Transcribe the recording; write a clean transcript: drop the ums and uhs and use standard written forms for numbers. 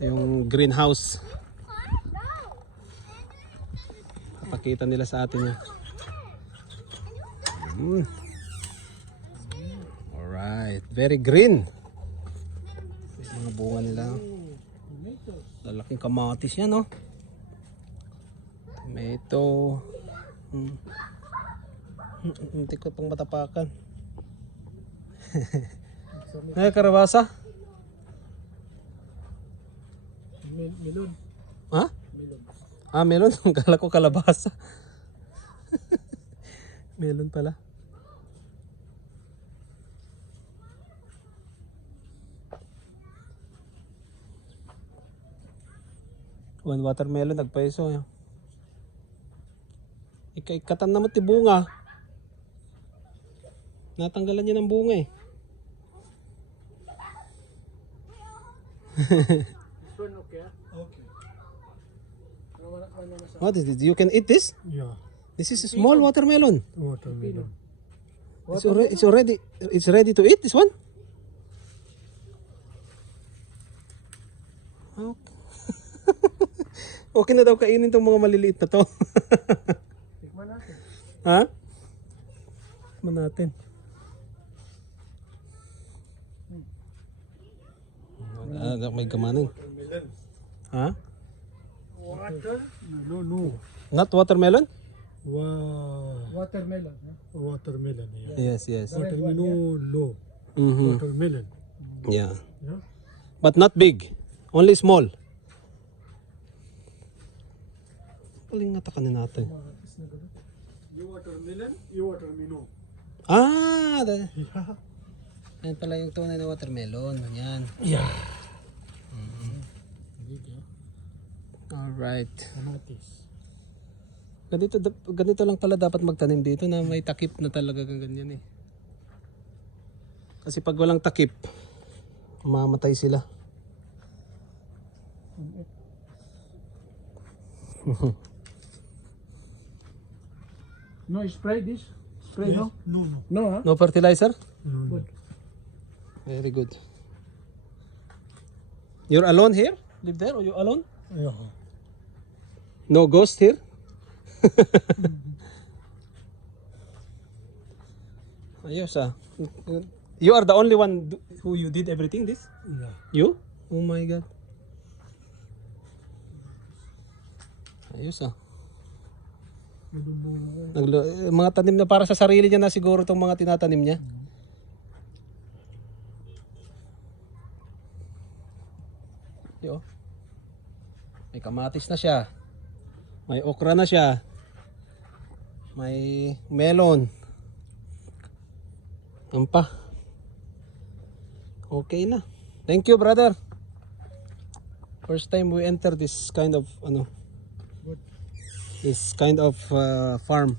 Yung greenhouse. Pakita nila sa atin yan. Alright, very green. Yung mga bunga nila. Lalaking kamatis yan, no? Tomato. Hindi ko pang matapakan. Ay, karabasa? Melon. Ha? Melon. Ah, melon. Kala ko kalabasa. Melon pala. One watermelon, nagpaiso. Ikatan naman ti bunga. Natanggalan niya ng bunga eh. Okay. What is this? You can eat this? Yeah. This is a small watermelon. Watermelon. It's ready to eat, this one? Okay. Okay na daw kainin tong mga maliliit na to. Tikman natin. Ha? Tikman natin. May gamanin. Ha? Water? No. Not watermelon? Watermelon. Watermelon. Yes. Watermelon. No. Watermelon. Yeah. Yeah. But not big. Only small. Paling nga takanin natin. You watermelon? You watermelon. Ah! Yeah. Yan pala yung tunay na watermelon. Yan. Yeah. Alright. Kamatis. Ganito lang pala dapat magtanim dito na may takip na talaga ganyan eh. Kasi pag walang takip, mamatay sila. No, spray this? Spray no? No. No, huh? No fertilizer? Good. Very good. You're alone here? Live there or you alone? Yeah. No ghost here? Ayos ah. You are the only one who you did everything this? Yeah. You? Oh my God. Ayos ah. Mga tanim na para sa sarili niya na siguro itong mga tinatanim niya. Yo. May kamatis na siya. May okra na siya. May melon. Ang pa. Okay na. Thank you, brother. First time we enter this kind of this kind of farm.